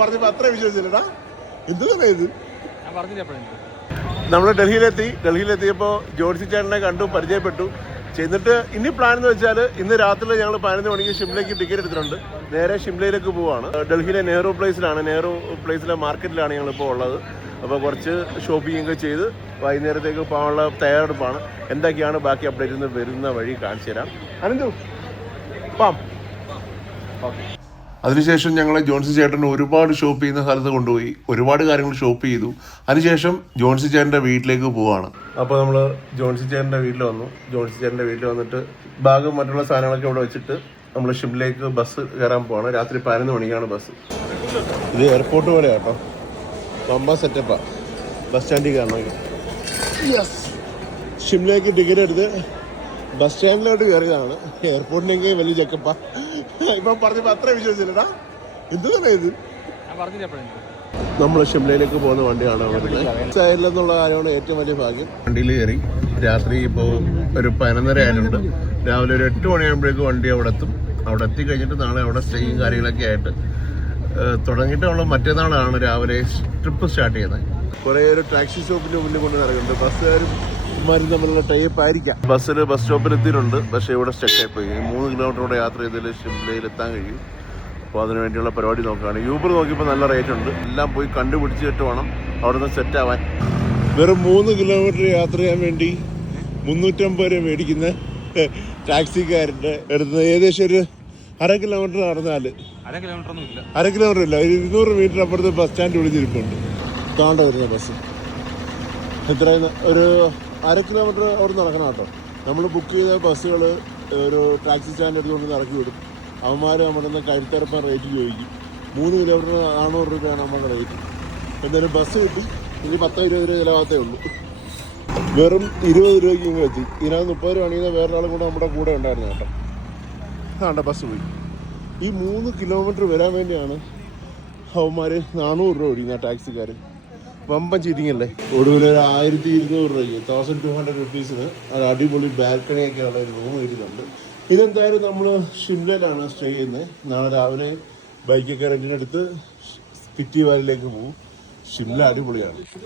പറഞ്ഞപ്പോ അത്ര വിശ്വസിച്ചില്ലടാ. എന്ത് തന്നെ ഇത്? ഞാൻ പറഞ്ഞില്ല നമ്മൾ ഡൽഹിയിലെത്തി. ഡൽഹിയിലെത്തിയപ്പോൾ ജോർജി ചേട്ടനെ കണ്ടു പരിചയപ്പെട്ടു. ചെന്നിട്ട് ഇനി പ്ലാൻ എന്ന് വെച്ചാൽ ഇന്ന് രാത്രി ഞങ്ങൾ പതിനൊന്ന് മണിക്ക് ഷിംലയ്ക്ക് ടിക്കറ്റ് എടുത്തിട്ടുണ്ട്. നേരെ ഷിംലയിലേക്ക് പോവാണ്. ഡൽഹിയിലെ നെഹ്റു പ്ലേസിലാണ് നെഹ്റു പ്ലേസിലെ മാർക്കറ്റിലാണ് ഞങ്ങൾ ഇപ്പോൾ ഉള്ളത്. അപ്പോൾ കുറച്ച് ഷോപ്പിംഗ് ഒക്കെ ചെയ്ത് വൈകുന്നേരത്തേക്ക് പോകാനുള്ള തയ്യാറെടുപ്പാണ്. എന്തൊക്കെയാണ് ബാക്കി അപ്ഡേറ്റ് നിന്ന് വരുന്ന വഴി കാണിച്ചു തരാം. അനന്തു പാം ഓക്കെ. അതിനുശേഷം ഞങ്ങളെ ജോൺസി ചേട്ടൻ ഒരുപാട് ഷോപ്പ് ചെയ്യുന്ന സ്ഥലത്ത് കൊണ്ടുപോയി ഒരുപാട് കാര്യങ്ങൾ ഷോപ്പ് ചെയ്തു. അതിനുശേഷം ജോൺസി ചേട്ടന്റെ വീട്ടിലേക്ക് പോവാണ്. അപ്പോൾ നമ്മൾ ജോൺസി ചേട്ടന്റെ വീട്ടിൽ വന്നു. ജോൺസി ചേട്ടന്റെ വീട്ടിൽ വന്നിട്ട് ബാഗും മറ്റുള്ള സാധനങ്ങളൊക്കെ ഇവിടെ വെച്ചിട്ട് നമ്മൾ ഷിംലേക്ക് ബസ് കയറാൻ പോവാണ്. രാത്രി പതിനൊന്ന് മണിക്കാണ് ബസ് ഇത് എയർപോർട്ട് പോലെ കേട്ടോ. പമ്പ സെറ്റപ്പാ ബസ് സ്റ്റാൻഡിൽ കയറണമെങ്കിൽ യെസ് ഷിംലയ്ക്ക് ടിക്കറ്റ് എടുത്ത് ബസ് സ്റ്റാൻഡിലോട്ട് കയറിയതാണ്. എയർപോർട്ടിനെങ്കിൽ വലിയ ചെക്കപ്പാ. ഇപ്പം പറഞ്ഞപ്പോ അത്ര വിശ്വസിച്ചില്ലടാ. എന്ത് തന്നെ ഇത്? നമ്മൾ ഷിംലയിലേക്ക് പോകുന്ന വണ്ടിയാണ് വരുന്നത്. സൈഡിലെന്നുള്ള കാര്യമാണ് ഏറ്റവും വലിയ ഭാഗ്യം. വണ്ടിയിൽ കയറി രാത്രി ഇപ്പോൾ ഒരു പതിനൊന്നര ആയിട്ടുണ്ട് രാവിലെ ഒരു എട്ട് മണിയാകുമ്പോഴേക്കും വണ്ടി അവിടെ എത്തും. അവിടെ എത്തി കഴിഞ്ഞിട്ട് നാളെ അവിടെ സ്റ്റേയും കാര്യങ്ങളൊക്കെ ആയിട്ട് തുടങ്ങിയിട്ട് നമ്മൾ മറ്റന്നാളാണ് രാവിലെ ട്രിപ്പ് സ്റ്റാർട്ട് ചെയ്യുന്നത്. കുറേ ഒരു ടാക്സി ഷോപ്പിന്റെ മുന്നിൽ കൊണ്ട് നടക്കുന്നുണ്ട്. ബസ്സുകാരും ഇമാരും തമ്മിലുള്ള ടൈപ്പ് ആയിരിക്കാം. ബസ്സിൽ ബസ് സ്റ്റോപ്പിൽ എത്തിയിട്ടുണ്ട്. പക്ഷേ ഇവിടെ സ്റ്റെക്ക് ആയി പോയി മൂന്ന് കിലോമീറ്ററോടെ കൂടെ യാത്ര ചെയ്തതിൽ ഷിംലയിൽ എത്താൻ കഴിയും. അപ്പോൾ അതിന് വേണ്ടിയുള്ള പരിപാടി നോക്കുകയാണ്. യൂബർ നോക്കിയപ്പോൾ നല്ല റേറ്റ് ഉണ്ട്. എല്ലാം പോയി കണ്ടുപിടിച്ചിട്ട് വേണം അവിടെ നിന്ന് സെറ്റ് ആവാൻ. വെറും മൂന്ന് കിലോമീറ്റർ യാത്ര ചെയ്യാൻ വേണ്ടി മുന്നൂറ്റമ്പത് രൂപ മേടിക്കുന്ന ടാക്സിക്കാരന്റെ അടുത്ത് ഏകദേശം ഒരു അര കിലോമീറ്റർ നടന്നാൽ അര കിലോമീറ്റർ ഒന്നും ഇല്ല. അര കിലോമീറ്റർ ഇല്ല. ഒരു ഇരുന്നൂറ് മീറ്റർ അപ്പുറത്ത് ബസ് സ്റ്റാൻഡ് വിളിച്ചിരിപ്പുണ്ട് താണ്ട വരുന്ന ബസ് എത്ര ഒരു അര കിലോമീറ്റർ അവിടെ നടക്കണം കേട്ടോ. നമ്മൾ ബുക്ക് ചെയ്ത ബസ്സുകൾ ഒരു ടാക്സി സ്റ്റാൻഡ് എടുത്തുകൊണ്ട് ഇറക്കി വിടും. അവന്മാർ നമ്മുടെ നിന്ന് കഴുത്തറപ്പം റേറ്റ് ചോദിക്കും. മൂന്ന് കിലോമീറ്റർ നാനൂറ് രൂപയാണ് നമ്മുടെ റേറ്റ് എന്തായാലും ബസ് കിട്ടി. ഇനി പത്തോ ഇരുപത് രൂപ ചിലവാത്തേ ഉള്ളൂ. വെറും ഇരുപത് രൂപയ്ക്ക് ഇങ്ങനെ എത്തി. ഇതിനകത്ത് മുപ്പത് രൂപ ആണെങ്കിൽ വേറൊരാളും കൂടെ നമ്മുടെ കൂടെ ഉണ്ടായിരുന്നു കേട്ടോ. ആണ്ട ബസ് പോയി. ഈ മൂന്ന് കിലോമീറ്റർ വരാൻ വേണ്ടിയാണ് അവന്മാർ നാനൂറ് രൂപ ഒഴിയുന്ന ടാക്സിക്കാർ വമ്പൻ ചീതിങ്ങല്ലേ? ഒടുവിൽ ഒരു ആയിരത്തി ഇരുന്നൂറ് രൂപയ്ക്ക് തൗസൻഡ് ടു ഹൺഡ്രഡ് റുപ്പീസിന് ഒരു അടിപൊളി ബാൽക്കണിയൊക്കെ ഉള്ള ഒരു റൂം കിട്ടുന്നുണ്ട് ഇതെന്തായാലും നമ്മൾ ഷിംലയിലാണ് സ്റ്റേ ചെയ്യുന്നത് നാളെ രാവിലെ ബൈക്കൊക്കെ റെന്റിനെടുത്ത് സ്പിറ്റി വാലിലേക്ക് പോകും ഷിംല അടിപൊളിയാണ്.